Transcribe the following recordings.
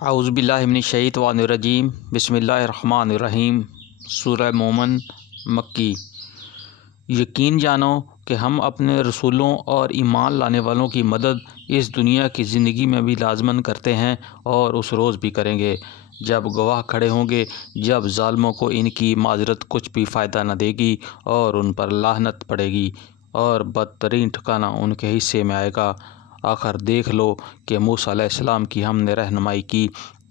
اعوذ باللہ من الشیطان الرجیم بسم اللہ الرحمن الرحیم۔ سورہ مومن مکی۔ یقین جانو کہ ہم اپنے رسولوں اور ایمان لانے والوں کی مدد اس دنیا کی زندگی میں بھی لازماً کرتے ہیں اور اس روز بھی کریں گے جب گواہ کھڑے ہوں گے، جب ظالموں کو ان کی معذرت کچھ بھی فائدہ نہ دے گی اور ان پر لعنت پڑے گی اور بدترین ٹھکانہ ان کے حصے میں آئے گا۔ آخر دیکھ لو کہ موسیٰ علیہ السلام کی ہم نے رہنمائی کی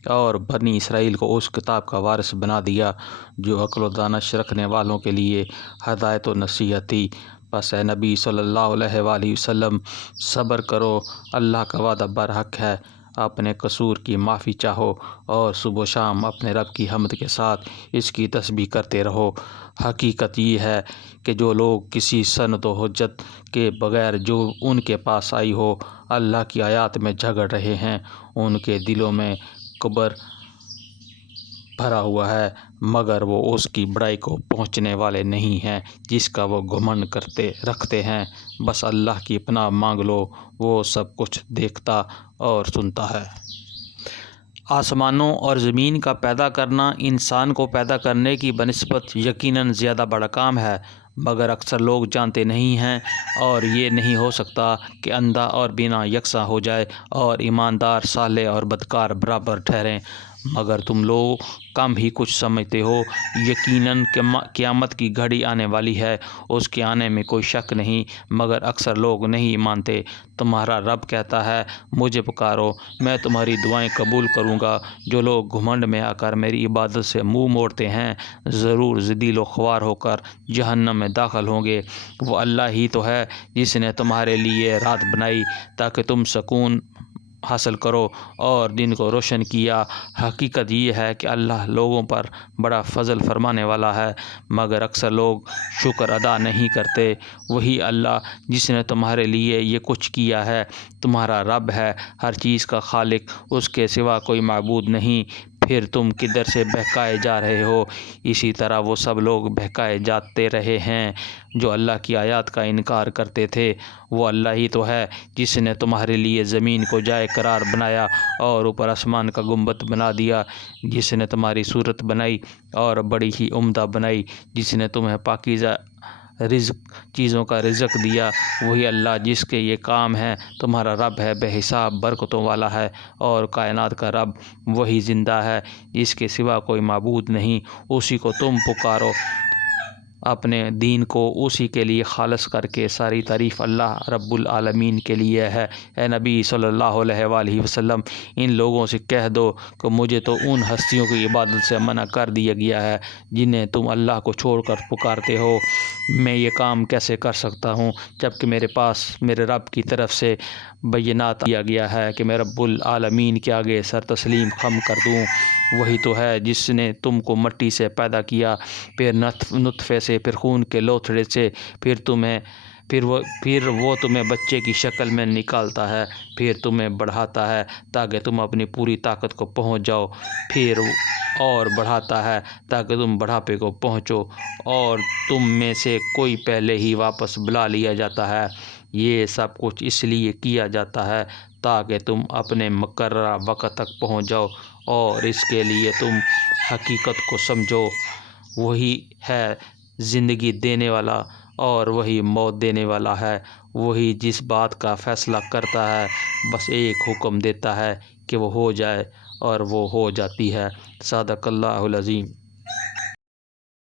اور بنی اسرائیل کو اس کتاب کا وارث بنا دیا جو عقل و دانش رکھنے والوں کے لیے ہدایت و نصیحت تھی۔ پس اے نبی صلی اللہ علیہ وآلہ وسلم، صبر کرو، اللہ کا وعدہ برحق ہے۔ اپنے قصور کی معافی چاہو اور صبح و شام اپنے رب کی حمد کے ساتھ اس کی تسبیح کرتے رہو۔ حقیقت یہ ہے کہ جو لوگ کسی سند و حجت کے بغیر جو ان کے پاس آئی ہو اللہ کی آیات میں جھگڑ رہے ہیں، ان کے دلوں میں کبر بھرا ہوا ہے، مگر وہ اس کی بڑائی کو پہنچنے والے نہیں ہیں جس کا وہ گھمنڈ رکھتے ہیں۔ بس اللہ کی پناہ مانگ لو، وہ سب کچھ دیکھتا اور سنتا ہے۔ آسمانوں اور زمین کا پیدا کرنا انسان کو پیدا کرنے کی بنسبت یقیناً زیادہ بڑا کام ہے، مگر اکثر لوگ جانتے نہیں ہیں، اور یہ نہیں ہو سکتا کہ اندھا اور بینا یکساں ہو جائے اور ایماندار صالح اور بدکار برابر ٹھہریں، مگر تم لوگ کم ہی کچھ سمجھتے ہو۔ یقیناً قیامت کی گھڑی آنے والی ہے، اس کے آنے میں کوئی شک نہیں، مگر اکثر لوگ نہیں مانتے۔ تمہارا رب کہتا ہے، مجھے پکارو، میں تمہاری دعائیں قبول کروں گا۔ جو لوگ گھمنڈ میں آ کر میری عبادت سے منہ موڑتے ہیں، ضرور ذلیل و خوار ہو کر جہنم میں داخل ہوں گے۔ وہ اللہ ہی تو ہے جس نے تمہارے لیے رات بنائی تاکہ تم سکون حاصل کرو اور دن کو روشن کیا۔ حقیقت یہ ہے کہ اللہ لوگوں پر بڑا فضل فرمانے والا ہے، مگر اکثر لوگ شکر ادا نہیں کرتے۔ وہی اللہ جس نے تمہارے لیے یہ کچھ کیا ہے تمہارا رب ہے، ہر چیز کا خالق، اس کے سوا کوئی معبود نہیں۔ پھر تم کدھر سے بہکائے جا رہے ہو؟ اسی طرح وہ سب لوگ بہکائے جاتے رہے ہیں جو اللہ کی آیات کا انکار کرتے تھے۔ وہ اللہ ہی تو ہے جس نے تمہارے لیے زمین کو جائے قرار بنایا اور اوپر آسمان کا گنبد بنا دیا، جس نے تمہاری صورت بنائی اور بڑی ہی عمدہ بنائی، جس نے تمہیں پاکیزہ چیزوں کا رزق دیا۔ وہی اللہ جس کے یہ کام ہیں تمہارا رب ہے، بے حساب برکتوں والا ہے، اور کائنات کا رب وہی زندہ ہے جس کے سوا کوئی معبود نہیں۔ اسی کو تم پکارو، اپنے دین کو اسی کے لیے خالص کر کے۔ ساری تعریف اللہ رب العالمین کے لیے ہے۔ اے نبی صلی اللہ علیہ وآلہ وسلم، ان لوگوں سے کہہ دو کہ مجھے تو ان ہستیوں کی عبادت سے منع کر دیا گیا ہے جنہیں تم اللہ کو چھوڑ کر پکارتے ہو۔ میں یہ کام کیسے کر سکتا ہوں جبکہ میرے پاس میرے رب کی طرف سے بینات دیا گیا ہے کہ میں رب العالمین کے آگے سر تسلیم خم کر دوں۔ وہی تو ہے جس نے تم کو مٹی سے پیدا کیا، پھر نطفے سے، پھر خون کے لوتھڑے سے، پھر وہ تمہیں بچے کی شکل میں نکالتا ہے، پھر تمہیں بڑھاتا ہے تاکہ تم اپنی پوری طاقت کو پہنچ جاؤ، پھر اور بڑھاتا ہے تاکہ تم بڑھاپے کو پہنچو، اور تم میں سے کوئی پہلے ہی واپس بلا لیا جاتا ہے۔ یہ سب کچھ اس لیے کیا جاتا ہے تاکہ تم اپنے مقررہ وقت تک پہنچ جاؤ اور اس کے لیے تم حقیقت کو سمجھو۔ وہی ہے زندگی دینے والا اور وہی موت دینے والا ہے۔ وہی جس بات کا فیصلہ کرتا ہے بس ایک حکم دیتا ہے کہ وہ ہو جائے اور وہ ہو جاتی ہے۔ صدق اللہ العظیم۔